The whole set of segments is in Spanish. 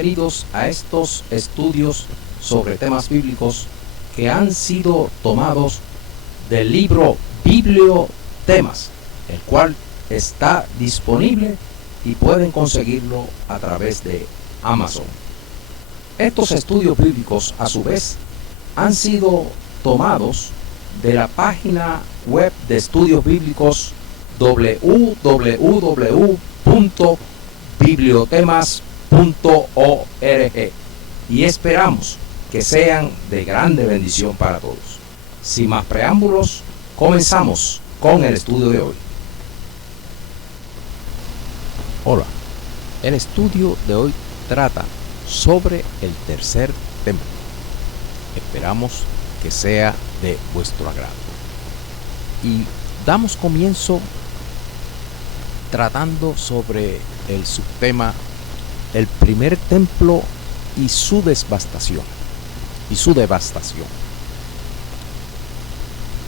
bienvenidos a estos estudios sobre temas bíblicos que han sido tomados del libro Bibliotemas, el cual está disponible y pueden conseguirlo a través de Amazon. Estos estudios bíblicos, a su vez, han sido tomados de la página web de estudios bíblicos www.bibliotemas.org, y esperamos que sean de grande bendición para todos. Sin más preámbulos, comenzamos con el estudio de hoy. Hola, el estudio de hoy trata sobre el tercer templo. Esperamos que sea de vuestro agrado. Y damos comienzo tratando sobre el subtema el primer templo y su devastación.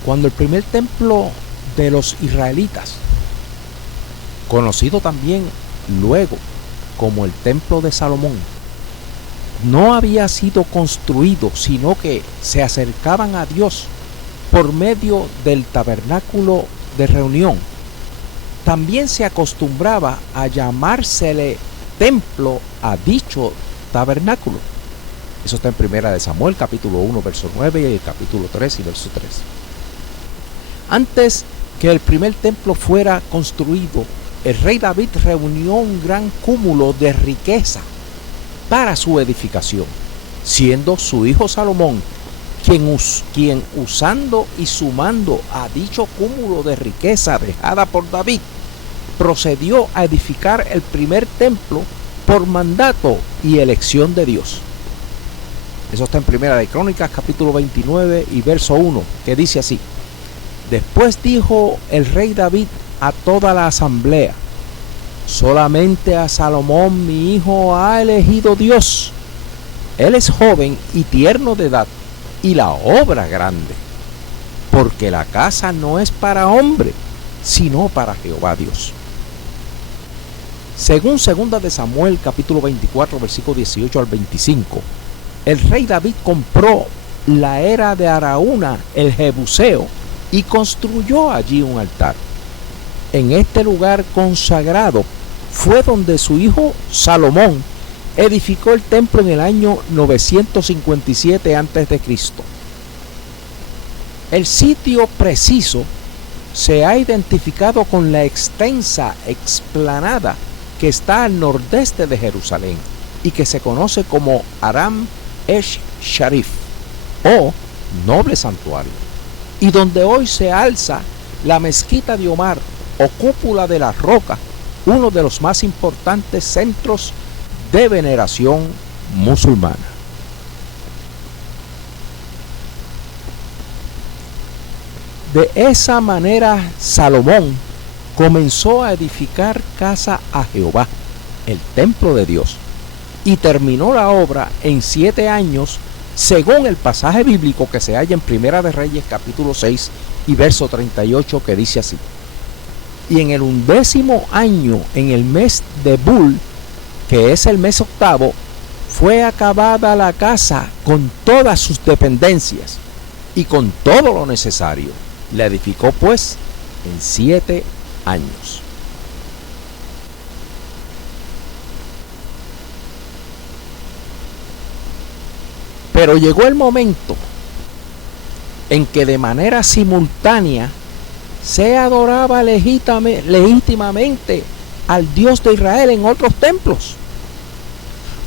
Cuando el primer templo de los israelitas, conocido también luego como el templo de Salomón, no había sido construido, sino que se acercaban a Dios por medio del tabernáculo de reunión, también se acostumbraba a llamársele templo a dicho tabernáculo. Eso está en Primera de Samuel, capítulo 1, verso 9, y el capítulo 3 y verso 3. Antes que el primer templo fuera construido, el rey David reunió un gran cúmulo de riqueza para su edificación, siendo su hijo Salomón quien usando y sumando a dicho cúmulo de riqueza dejada por David, procedió a edificar el primer templo por mandato y elección de Dios. Eso está en Primera de Crónicas, capítulo 29 y verso 1, que dice así: Después dijo el rey David a toda la asamblea: solamente a Salomón mi hijo ha elegido Dios. Él es joven y tierno de edad, y la obra grande, porque la casa no es para hombre, sino para Jehová Dios. Según 2 de Samuel, capítulo 24, versículo 18 al 25, el rey David compró la era de Araúna, el Jebuseo, y construyó allí un altar. En este lugar consagrado fue donde su hijo Salomón edificó el templo en el año 957 a.C. El sitio preciso se ha identificado con la extensa explanada que está al nordeste de Jerusalén y que se conoce como Aram Esh Sharif, o noble santuario, y donde hoy se alza la mezquita de Omar, o cúpula de la roca, uno de los más importantes centros de veneración musulmana. De esa manera Salomón comenzó a edificar casa a Jehová, el templo de Dios, y terminó la obra en 7 años, según el pasaje bíblico que se halla en Primera de Reyes, capítulo 6 y verso 38, que dice así: Y en el 11º año, en el mes de Bul, que es el mes octavo, fue acabada la casa con todas sus dependencias y con todo lo necesario. La edificó pues en 7 años. Pero llegó el momento en que de manera simultánea se adoraba legítimamente al Dios de Israel en otros templos,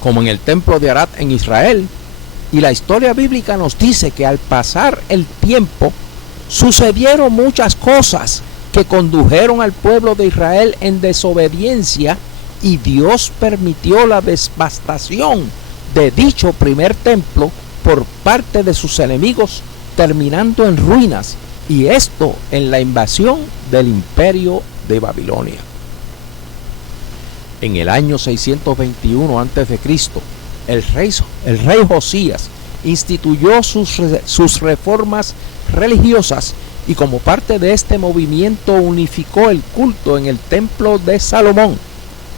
como en el templo de Arad en Israel. Y la historia bíblica nos dice que al pasar el tiempo sucedieron muchas cosas que condujeron al pueblo de Israel en desobediencia, y Dios permitió la devastación de dicho primer templo por parte de sus enemigos, terminando en ruinas, y esto en la invasión del imperio de Babilonia. En el año 621 a.C., el rey Josías instituyó sus reformas religiosas, y como parte de este movimiento unificó el culto en el templo de Salomón,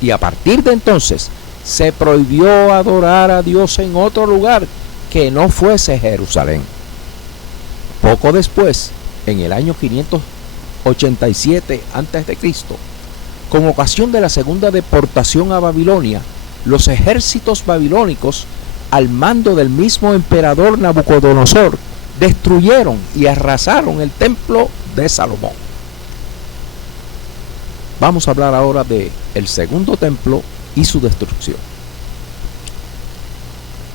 y a partir de entonces se prohibió adorar a Dios en otro lugar que no fuese Jerusalén. Poco después, en el año 587 a.C., con ocasión de la segunda deportación a Babilonia, los ejércitos babilónicos, al mando del mismo emperador Nabucodonosor, destruyeron y arrasaron el templo de Salomón. Vamos a hablar ahora de el segundo templo y su destrucción.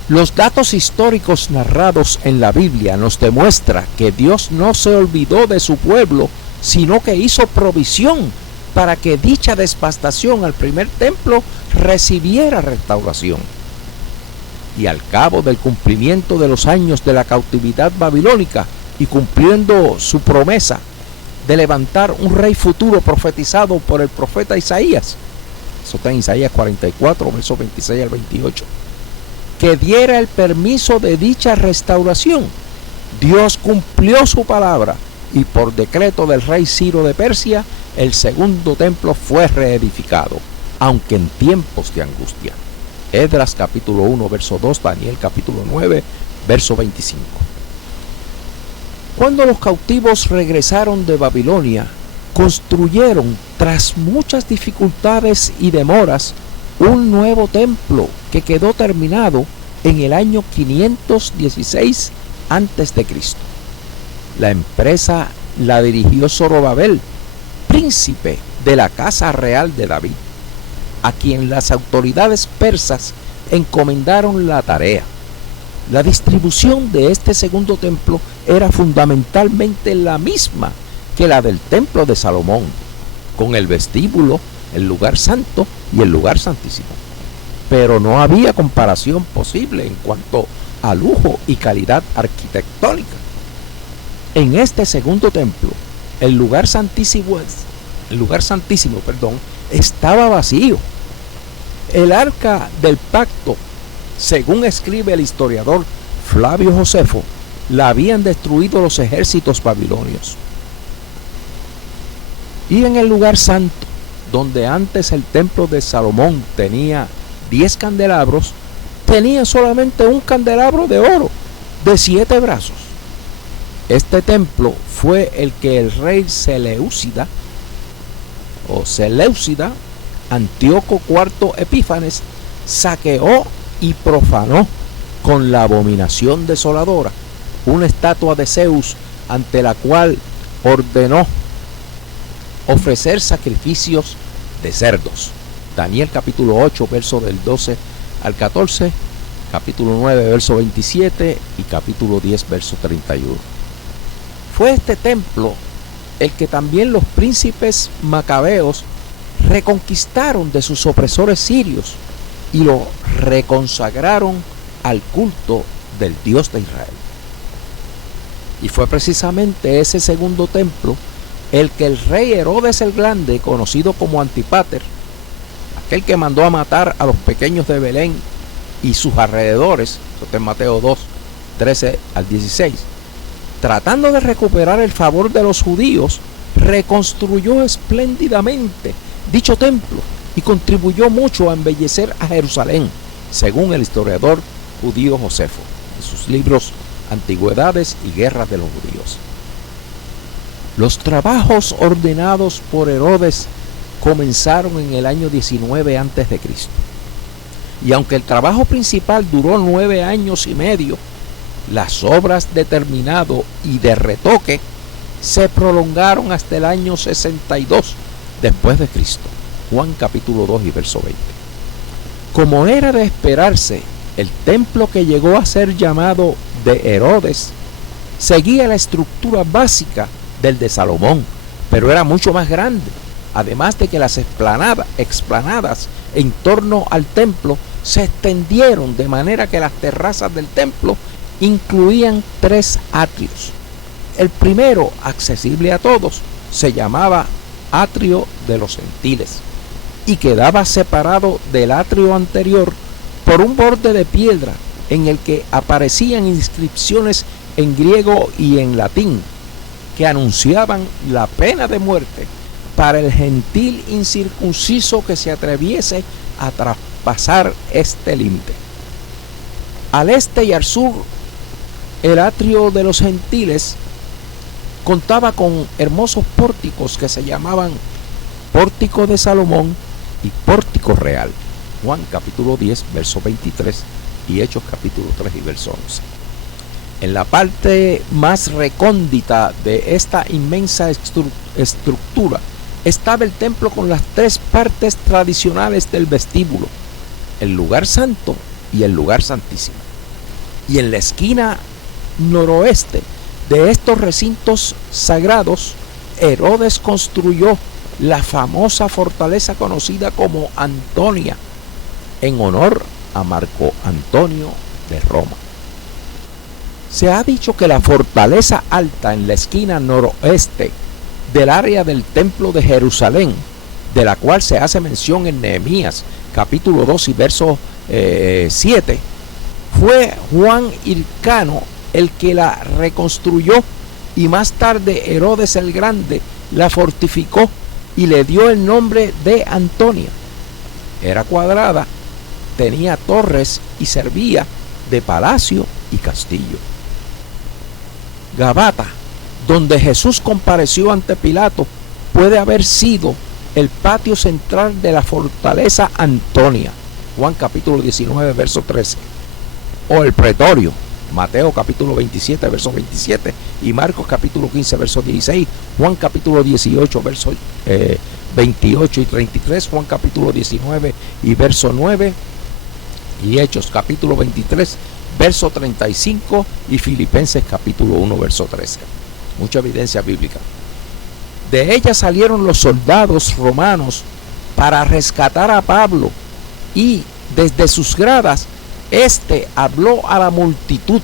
Los datos históricos narrados en la Biblia nos demuestran que Dios no se olvidó de su pueblo, sino que hizo provisión para que dicha devastación al primer templo recibiera restauración. Y al cabo del cumplimiento de los años de la cautividad babilónica y cumpliendo su promesa de levantar un rey futuro profetizado por el profeta Isaías, eso está en Isaías 44, versos 26 al 28, que diera el permiso de dicha restauración, Dios cumplió su palabra y por decreto del rey Ciro de Persia, el segundo templo fue reedificado, aunque en tiempos de angustia. Esdras capítulo 1, verso 2, Daniel capítulo 9, verso 25. Cuando los cautivos regresaron de Babilonia, construyeron, tras muchas dificultades y demoras, un nuevo templo que quedó terminado en el año 516 a.C. La empresa la dirigió Zorobabel, príncipe de la casa real de David, a quien las autoridades persas encomendaron la tarea. La distribución de este segundo templo era fundamentalmente la misma que la del templo de Salomón, con el vestíbulo, el lugar santo y el lugar santísimo. Pero no había comparación posible en cuanto a lujo y calidad arquitectónica. En este segundo templo, el lugar santísimo, estaba vacío. El arca del pacto, según escribe el historiador Flavio Josefo, la habían destruido los ejércitos babilonios. Y en el lugar santo, donde antes el templo de Salomón tenía 10 candelabros, tenía solamente un candelabro de oro de 7 brazos. Este templo fue el que el rey Seleucida Antíoco IV Epífanes saqueó y profanó con la abominación desoladora, una estatua de Zeus ante la cual ordenó ofrecer sacrificios de cerdos. Daniel capítulo 8, verso del 12 al 14, capítulo 9, verso 27 y capítulo 10, verso 31. Fue este templo el que también los príncipes macabeos reconquistaron de sus opresores sirios y lo reconsagraron al culto del Dios de Israel. Y fue precisamente ese segundo templo el que el rey Herodes el Grande, conocido como Antipater, aquel que mandó a matar a los pequeños de Belén y sus alrededores, esto está en Mateo 2, 13 al 16, tratando de recuperar el favor de los judíos, reconstruyó espléndidamente dicho templo y contribuyó mucho a embellecer a Jerusalén, según el historiador judío Josefo, en sus libros Antigüedades y Guerras de los Judíos. Los trabajos ordenados por Herodes comenzaron en el año 19 a.C. Y aunque el trabajo principal duró 9 años y medio, las obras de terminado y de retoque se prolongaron hasta el año 62 después de Cristo. Juan capítulo 2 y verso 20. Como era de esperarse, el templo que llegó a ser llamado de Herodes seguía la estructura básica del de Salomón, pero era mucho más grande, además de que las explanadas en torno al templo se extendieron de manera que las terrazas del templo incluían 3 atrios. El primero, accesible a todos, se llamaba Atrio de los Gentiles y quedaba separado del atrio anterior por un borde de piedra en el que aparecían inscripciones en griego y en latín que anunciaban la pena de muerte para el gentil incircunciso que se atreviese a traspasar este límite. Al este y al sur, el atrio de los gentiles contaba con hermosos pórticos que se llamaban Pórtico de Salomón y Pórtico Real. Juan capítulo 10, verso 23 y Hechos capítulo 3 y verso 11. En la parte más recóndita de esta inmensa estructura estaba el templo con las tres partes tradicionales del vestíbulo, el lugar santo y el lugar santísimo. Y en la esquina noroeste de estos recintos sagrados, Herodes construyó la famosa fortaleza conocida como Antonia, en honor a Marco Antonio de Roma. Se ha dicho que la fortaleza alta en la esquina noroeste del área del templo de Jerusalén, de la cual se hace mención en Nehemías capítulo 2 y verso 7, fue Juan Hircano el que la reconstruyó, y más tarde Herodes el Grande la fortificó y le dio el nombre de Antonia. Era cuadrada, tenía torres y servía de palacio y castillo. Gabata, donde Jesús compareció ante Pilato, puede haber sido el patio central de la fortaleza Antonia, Juan capítulo 19 verso 13, o el pretorio, Mateo capítulo 27 verso 27 y Marcos capítulo 15 verso 16, Juan capítulo 18 verso 28 y 33, Juan capítulo 19 y verso 9 y Hechos capítulo 23 verso 35 y Filipenses capítulo 1 verso 13. Mucha evidencia bíblica. De ella salieron los soldados romanos para rescatar a Pablo, y desde sus gradas habló a la multitud.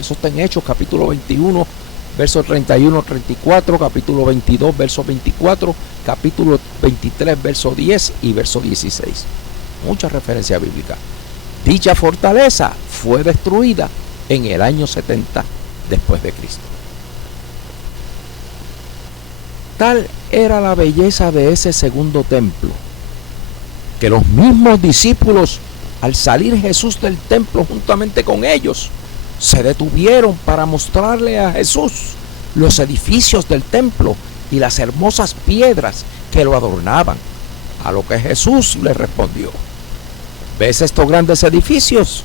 Eso está en Hechos capítulo 21 verso 31-34, capítulo 22 verso 24, capítulo 23 verso 10 y verso 16. Mucha referencia bíblica. Dicha fortaleza fue destruida en el año 70 después de Cristo. Tal era la belleza de ese segundo templo, que los mismos discípulos, al salir Jesús del templo juntamente con ellos, se detuvieron para mostrarle a Jesús los edificios del templo y las hermosas piedras que lo adornaban. A lo que Jesús les respondió: ¿ves estos grandes edificios?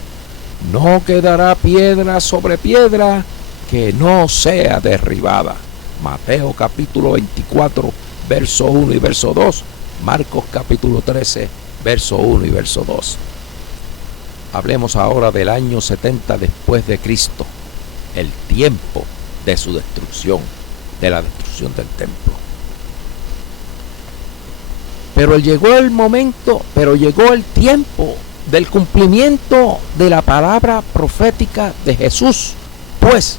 No quedará piedra sobre piedra que no sea derribada. Mateo capítulo 24 verso 1 y verso 2, Marcos capítulo 13 verso 1 y verso 2. Hablemos ahora del año 70 después de Cristo, el tiempo de su destrucción, de la destrucción del templo. Pero llegó el tiempo del cumplimiento de la palabra profética de Jesús, pues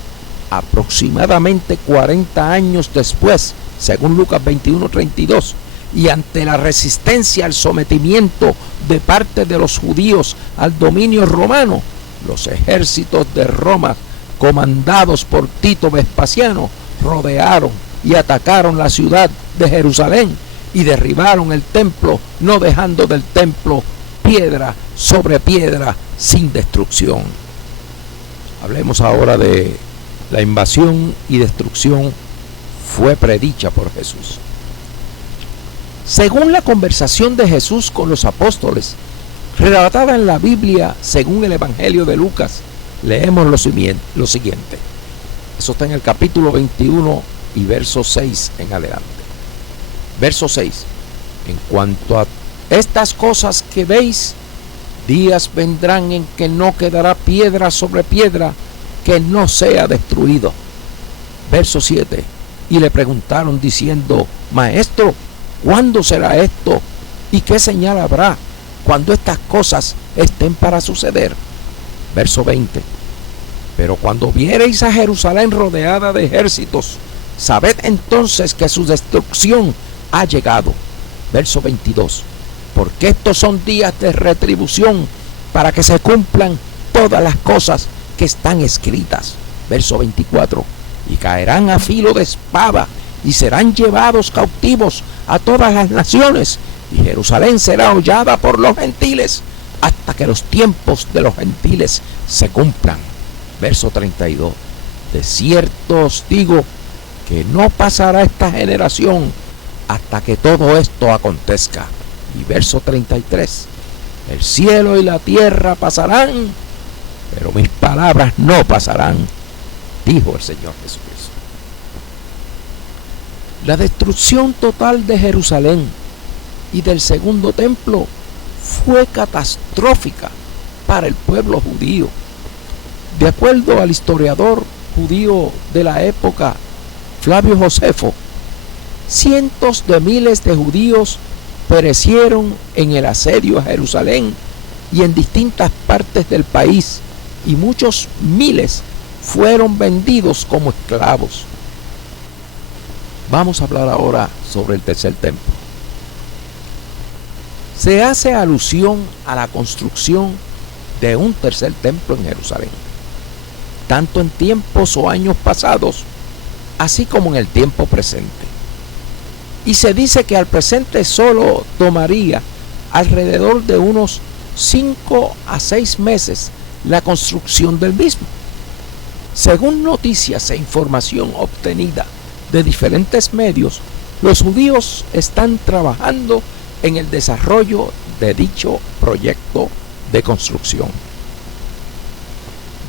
aproximadamente 40 años después, según Lucas 21:32, y ante la resistencia al sometimiento de parte de los judíos al dominio romano, los ejércitos de Roma, comandados por Tito Vespasiano, rodearon y atacaron la ciudad de Jerusalén y derribaron el templo, no dejando del templo piedra sobre piedra sin destrucción. Hablemos ahora de la invasión y destrucción fue predicha por Jesús. Según la conversación de Jesús con los apóstoles, relatada en la Biblia según el Evangelio de Lucas, leemos lo siguiente. Eso está en el capítulo 21 y verso 6 en adelante. Verso 6. En cuanto a estas cosas que veis, días vendrán en que no quedará piedra sobre piedra que no sea destruido. Verso 7. Y le preguntaron diciendo: Maestro, ¿cuándo será esto? ¿Y qué señal habrá cuando estas cosas estén para suceder? Verso 20. Pero cuando viereis a Jerusalén rodeada de ejércitos, sabed entonces que su destrucción ha llegado. Verso 22. Porque estos son días de retribución, para que se cumplan todas las cosas que están escritas. Verso 24. Y caerán a filo de espada y serán llevados cautivos a todas las naciones, y Jerusalén será hollada por los gentiles hasta que los tiempos de los gentiles se cumplan. Verso 32. De cierto os digo que no pasará esta generación hasta que todo esto acontezca. Y verso 33. El cielo y la tierra pasarán, pero mis palabras no pasarán, dijo el Señor Jesucristo. La destrucción total de Jerusalén y del segundo templo fue catastrófica para el pueblo judío. De acuerdo al historiador judío de la época, Flavio Josefo, cientos de miles de judíos perecieron en el asedio a Jerusalén y en distintas partes del país, y muchos miles fueron vendidos como esclavos. Vamos a hablar ahora sobre el tercer templo. Se hace alusión a la construcción de un tercer templo en Jerusalén, tanto en tiempos o años pasados, así como en el tiempo presente. Y se dice que al presente solo tomaría alrededor de unos 5 a 6 meses la construcción del mismo. Según noticias e información obtenida de diferentes medios, los judíos están trabajando en el desarrollo de dicho proyecto de construcción.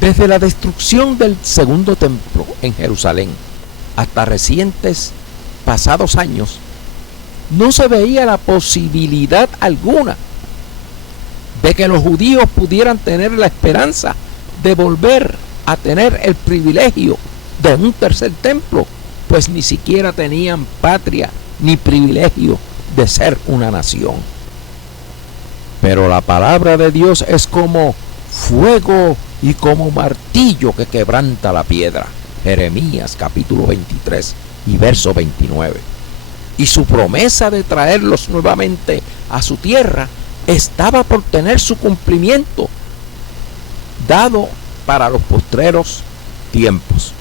Desde la destrucción del segundo templo en Jerusalén hasta recientes pasados años, no se veía la posibilidad alguna de que los judíos pudieran tener la esperanza de volver a tener el privilegio de un tercer templo, pues ni siquiera tenían patria ni privilegio de ser una nación. Pero la palabra de Dios es como fuego y como martillo que quebranta la piedra. Jeremías capítulo 23 y verso 29. Y su promesa de traerlos nuevamente a su tierra estaba por tener su cumplimiento, dado para los postreros tiempos.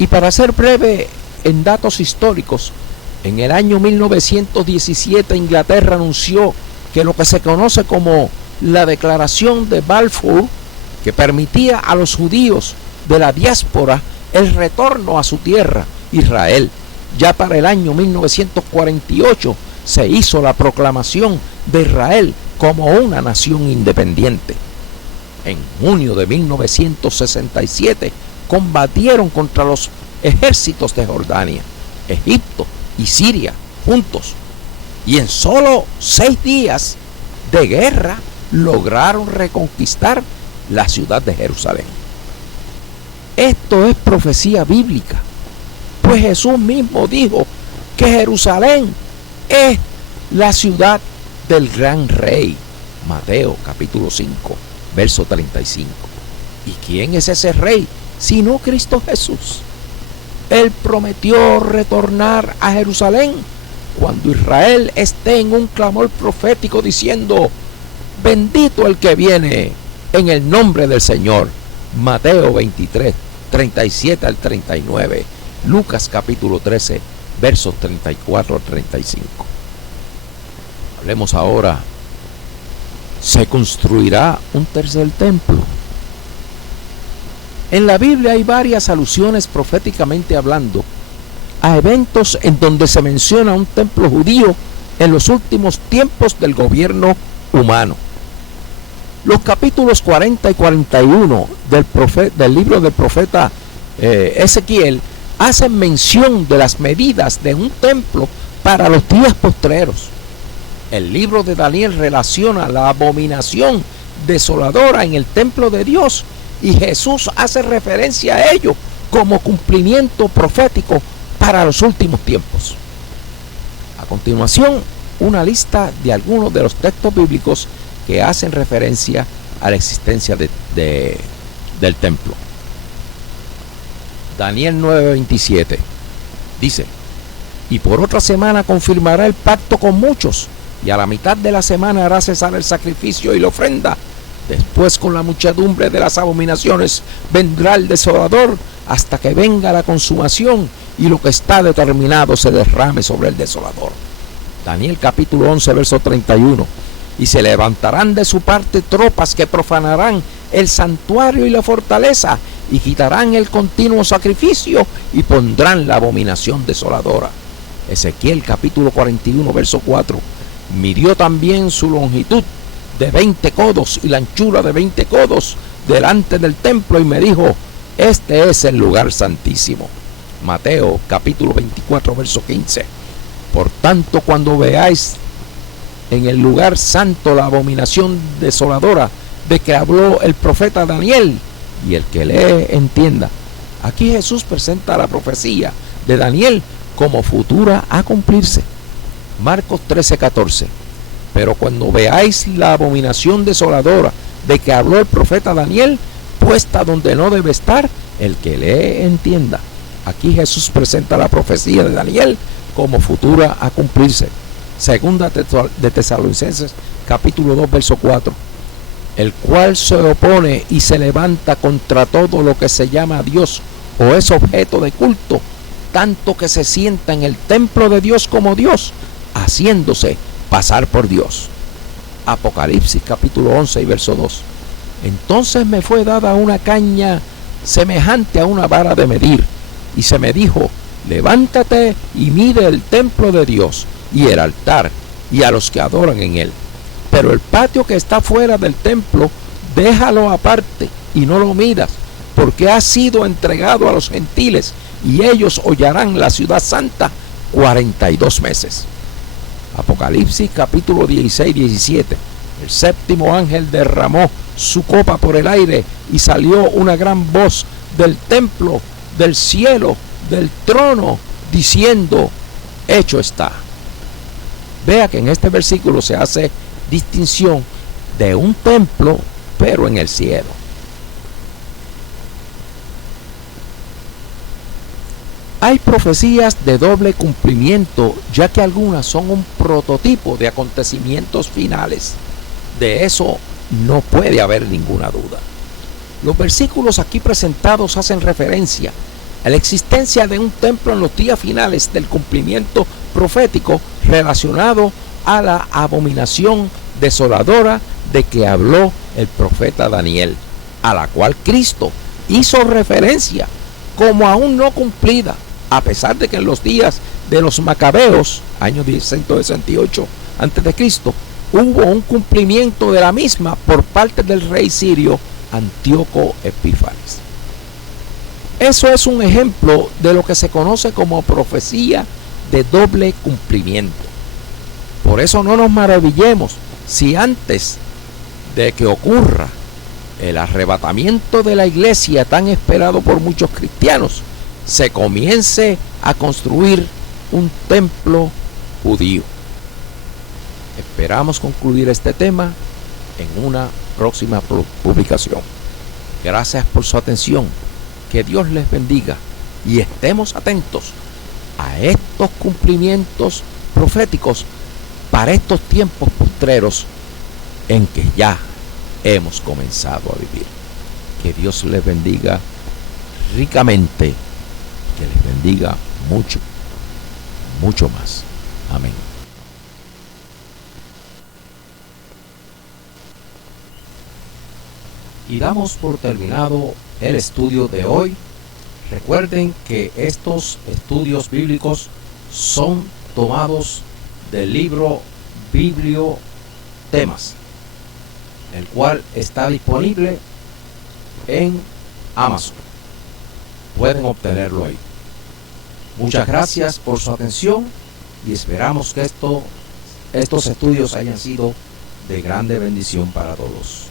Y para ser breve en datos históricos, en el año 1917 Inglaterra anunció que lo que se conoce como la Declaración de Balfour, que permitía a los judíos de la diáspora el retorno a su tierra, Israel. Ya para el año 1948 se hizo la proclamación de Israel como una nación independiente. En junio de 1967 combatieron contra los ejércitos de Jordania, Egipto y Siria juntos, y en solo 6 días de guerra lograron reconquistar la ciudad de Jerusalén. Esto es profecía bíblica, pues Jesús mismo dijo que Jerusalén es la ciudad del gran rey. Mateo capítulo 5, verso 35. ¿Y quién es ese rey sino Cristo Jesús? Él prometió retornar a Jerusalén cuando Israel esté en un clamor profético diciendo: bendito el que viene en el nombre del Señor. Mateo 23, 37 al 39. Lucas capítulo 13, versos 34 al 35. Hablemos ahora. ¿Se construirá un tercer templo? En la Biblia hay varias alusiones proféticamente hablando a eventos en donde se menciona un templo judío en los últimos tiempos del gobierno humano. Los capítulos 40 y 41 del libro del profeta Ezequiel hacen mención de las medidas de un templo para los días postreros. El libro de Daniel relaciona la abominación desoladora en el templo de Dios, y Jesús hace referencia a ello como cumplimiento profético para los últimos tiempos. A continuación, una lista de algunos de los textos bíblicos que hacen referencia a la existencia del templo. Daniel 9:27 dice: y por otra semana confirmará el pacto con muchos, y a la mitad de la semana hará cesar el sacrificio y la ofrenda. Después, con la muchedumbre de las abominaciones, vendrá el desolador hasta que venga la consumación y lo que está determinado se derrame sobre el desolador. Daniel capítulo 11, verso 31. y se levantarán de su parte tropas que profanarán el santuario y la fortaleza, y quitarán el continuo sacrificio, y pondrán la abominación desoladora. Ezequiel capítulo 41, verso 4. Midió también su longitud de 20 codos y la anchura de 20 codos delante del templo, y me dijo: este es el lugar santísimo. Mateo capítulo 24, verso 15. Por tanto, cuando veáis en el lugar santo la abominación desoladora de que habló el profeta Daniel, y el que lee entienda. Aquí Jesús presenta la profecía de Daniel como futura a cumplirse. Marcos 13:14. Pero cuando veáis la abominación desoladora de que habló el profeta Daniel, puesta donde no debe estar, el que lee entienda. Aquí Jesús presenta la profecía de Daniel como futura a cumplirse. Segunda de Tesalonicenses capítulo 2, verso 4. El cual se opone y se levanta contra todo lo que se llama Dios o es objeto de culto, tanto que se sienta en el templo de Dios como Dios, haciéndose pasar por Dios. Apocalipsis capítulo 11 y verso 2. Entonces me fue dada una caña semejante a una vara de medir, y se me dijo: levántate y mide el templo de Dios y el altar y a los que adoran en él. Pero el patio que está fuera del templo, déjalo aparte y no lo midas, porque ha sido entregado a los gentiles, y ellos hollarán la ciudad santa 42 meses. Apocalipsis capítulo 16, 17. El séptimo ángel derramó su copa por el aire, y salió una gran voz del templo, del cielo, del trono, diciendo: hecho está. Vea que en este versículo se hace distinción de un templo, pero en el cielo. Hay profecías de doble cumplimiento, ya que algunas son un prototipo de acontecimientos finales. De eso no puede haber ninguna duda. Los versículos aquí presentados hacen referencia a la existencia de un templo en los días finales del cumplimiento profético relacionado a la abominación desoladora de que habló el profeta Daniel, a la cual Cristo hizo referencia como aún no cumplida, a pesar de que en los días de los Macabeos, año 168 a.C., hubo un cumplimiento de la misma por parte del rey sirio Antíoco Epífanes. Eso es un ejemplo de lo que se conoce como profecía de doble cumplimiento. Por eso no nos maravillemos si antes de que ocurra el arrebatamiento de la iglesia tan esperado por muchos cristianos, se comience a construir un templo judío. Esperamos concluir este tema en una próxima publicación. Gracias por su atención. Que Dios les bendiga y estemos atentos a estos cumplimientos proféticos para estos tiempos postreros en que ya hemos comenzado a vivir. Que Dios les bendiga ricamente, que les bendiga mucho, mucho más. Amén. Y damos por terminado el estudio de hoy. Recuerden que estos estudios bíblicos son tomados del libro Bibliotemas, el cual está disponible en Amazon. Pueden obtenerlo ahí. Muchas gracias por su atención y esperamos que estos estudios hayan sido de grande bendición para todos.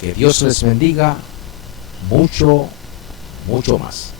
Que Dios les bendiga mucho, mucho más.